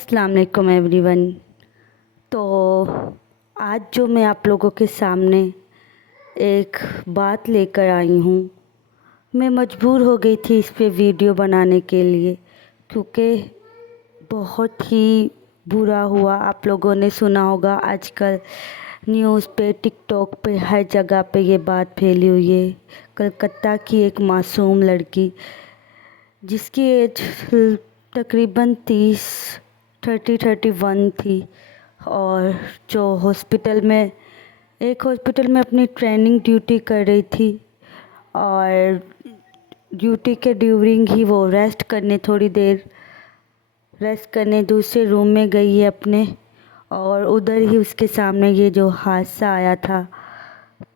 अस्सलाम वालेकुम एवरीवन। तो आज जो मैं आप लोगों के सामने एक बात लेकर आई हूँ, मैं मजबूर हो गई थी इस पे वीडियो बनाने के लिए, क्योंकि बहुत ही बुरा हुआ। आप लोगों ने सुना होगा आजकल न्यूज़ पे, टिकटॉक पे, हर जगह पे ये बात फैली हुई है। कलकत्ता की एक मासूम लड़की जिसकी एज तकरीबन 31 थी, और जो एक हॉस्पिटल में अपनी ट्रेनिंग ड्यूटी कर रही थी, और ड्यूटी के ड्यूरिंग ही वो थोड़ी देर रेस्ट करने दूसरे रूम में गई है अपने, और उधर ही उसके सामने ये जो हादसा आया था।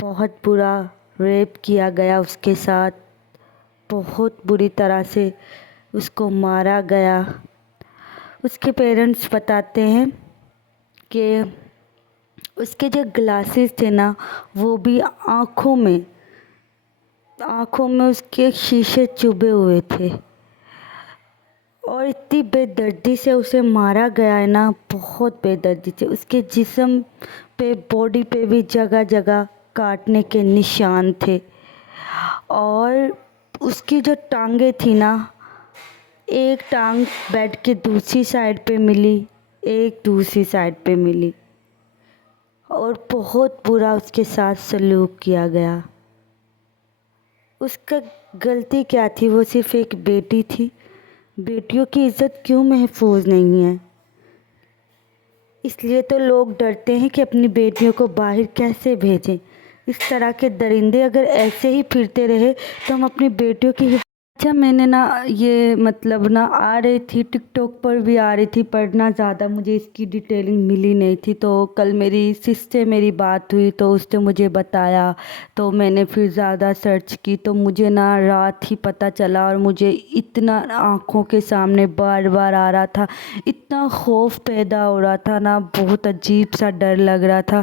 बहुत बुरा रेप किया गया उसके साथ, बहुत बुरी तरह से उसको मारा गया। उसके पेरेंट्स बताते हैं कि उसके जो ग्लासेस थे ना, वो भी आँखों में उसके शीशे चुभे हुए थे, और इतनी बेदर्दी से उसे मारा गया है ना, बहुत बेदर्दी से। उसके जिस्म पे, बॉडी पे भी जगह जगह काटने के निशान थे, और उसकी जो टांगे थी ना, एक टांग बेड के दूसरी साइड पे मिली, एक दूसरी साइड पे मिली, और बहुत बुरा उसके साथ सलूक किया गया। उसका गलती क्या थी? वो सिर्फ एक बेटी थी। बेटियों की इज़्ज़त क्यों महफूज नहीं है? इसलिए तो लोग डरते हैं कि अपनी बेटियों को बाहर कैसे भेजें। इस तरह के दरिंदे अगर ऐसे ही फिरते रहे तो हम अपनी बेटियों की अच्छा, मैंने ना ये आ रही थी, टिकटॉक पर भी आ रही थी, पर ना ज़्यादा मुझे इसकी डिटेलिंग मिली नहीं थी। तो कल मेरी सिस्टर मेरी बात हुई तो उसने मुझे बताया, तो मैंने फिर ज़्यादा सर्च की, तो मुझे ना रात ही पता चला, और मुझे इतना आँखों के सामने बार बार आ रहा था, इतना खौफ पैदा हो रहा था ना, बहुत अजीब सा डर लग रहा था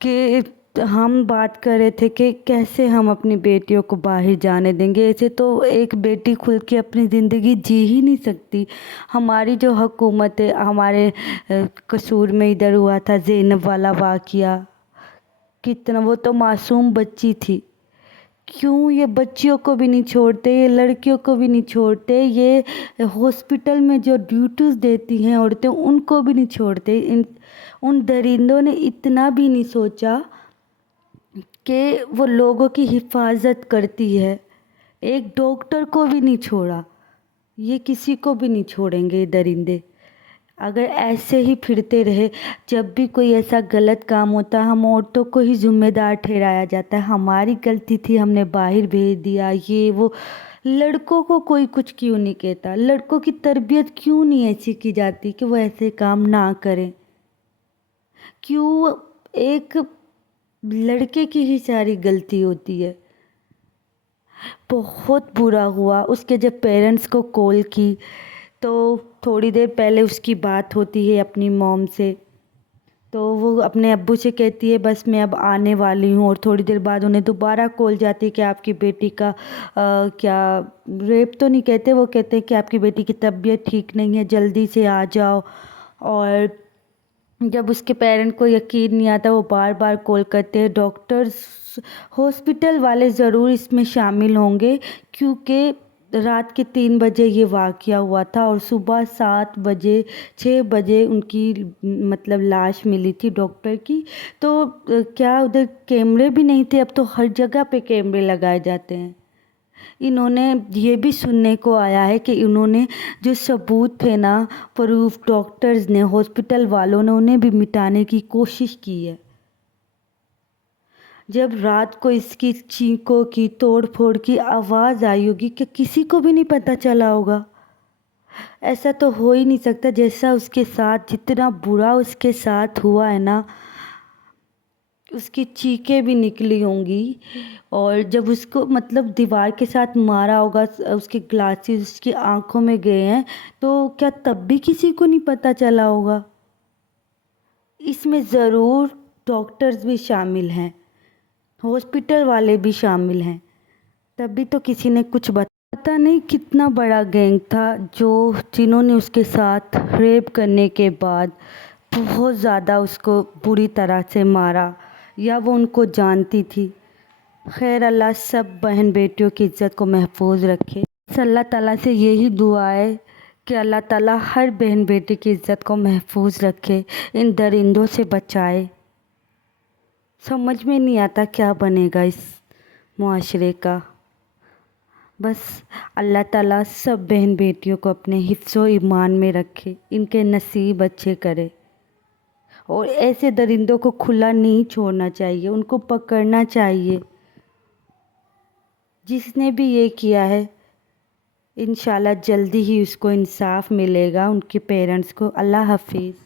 कि हम बात कर रहे थे कि कैसे हम अपनी बेटियों को बाहर जाने देंगे। ऐसे तो एक बेटी खुल के अपनी ज़िंदगी जी ही नहीं सकती। हमारी जो हुकूमत है, हमारे कसूर में इधर हुआ था ज़ैनब वाला वाक़या, कितना, वो तो मासूम बच्ची थी। क्यों ये बच्चियों को भी नहीं छोड़ते, ये लड़कियों को भी नहीं छोड़ते, ये हॉस्पिटल में जो ड्यूटीज़ देती हैं औरतें, उनको भी नहीं छोड़ते। उन दरिंदों ने इतना भी नहीं सोचा कि वो लोगों की हिफाजत करती है। एक डॉक्टर को भी नहीं छोड़ा, ये किसी को भी नहीं छोड़ेंगे ये दरिंदे। अगर ऐसे ही फिरते रहे, जब भी कोई ऐसा गलत काम होता है, हम औरतों को ही ज़िम्मेदार ठहराया जाता है, हमारी गलती थी, हमने बाहर भेज दिया, ये वो। लड़कों को कोई कुछ क्यों नहीं कहता? लड़कों की तरबियत क्यों नहीं ऐसी की जाती कि वो ऐसे काम ना करें? क्यों एक लड़के की ही सारी गलती होती है? बहुत बुरा हुआ। उसके जब पेरेंट्स को कॉल की तो थोड़ी देर पहले उसकी बात होती है अपनी मॉम से, तो वो अपने अब्बू से कहती है बस मैं अब आने वाली हूँ, और थोड़ी देर बाद उन्हें दोबारा कॉल जाती है कि आपकी बेटी का क्या रेप तो नहीं कहते, वो कहते हैं कि आपकी बेटी की तबीयत ठीक नहीं है, जल्दी से आ जाओ। और जब उसके पेरेंट को यकीन नहीं आता, वो बार बार कॉल करते हैं। डॉक्टर्स, हॉस्पिटल वाले ज़रूर इसमें शामिल होंगे, क्योंकि रात के 3 बजे ये वाक़या हुआ था, और सुबह 7 बजे 6 बजे उनकी लाश मिली थी डॉक्टर की। तो क्या उधर कैमरे भी नहीं थे? अब तो हर जगह पे कैमरे लगाए जाते हैं। इन्होंने ये भी सुनने को आया है कि इन्होंने जो सबूत थे ना, प्रूफ, डॉक्टर्स ने, हॉस्पिटल वालों ने उन्हें भी मिटाने की कोशिश की है। जब रात को इसकी चीखों की, तोड़ फोड़ की आवाज़ आई होगी कि किसी को भी नहीं पता चला होगा। ऐसा तो हो ही नहीं सकता। जैसा उसके साथ, जितना बुरा उसके साथ हुआ है ना, उसकी चीखें भी निकली होंगी। और जब उसको दीवार के साथ मारा होगा, उसके ग्लासेस उसकी आंखों में गए हैं, तो क्या तब भी किसी को नहीं पता चला होगा? इसमें ज़रूर डॉक्टर्स भी शामिल हैं, हॉस्पिटल वाले भी शामिल हैं, तभी तो किसी ने कुछ پتہ نہیں کتنا بڑا گینگ تھا جنہوں نے اس کے ساتھ ریپ کرنے کے بعد بہت زیادہ اس کو بری طرح سے مارا، یا وہ ان کو جانتی تھی۔ خیر، اللہ سب بہن بیٹیوں کی عزت کو محفوظ رکھے۔ بس اللہ تعالیٰ سے یہی دعا ہے کہ اللہ تعالیٰ ہر بہن بیٹی کی عزت کو محفوظ رکھے، ان درندوں سے بچائے۔ سمجھ میں نہیں آتا کیا بنے گا اس معاشرے کا۔ بس اللہ تعالیٰ سب بہن بیٹیوں کو اپنے حفظ و ایمان میں رکھے، ان کے نصیب اچھے کرے، اور ایسے درندوں کو کھلا نہیں چھوڑنا چاہیے، ان کو پکڑنا چاہیے۔ جس نے بھی یہ کیا ہے انشاءاللہ جلدی ہی اس کو انصاف ملے گا، ان کے پیرنٹس کو۔ اللہ حافظ۔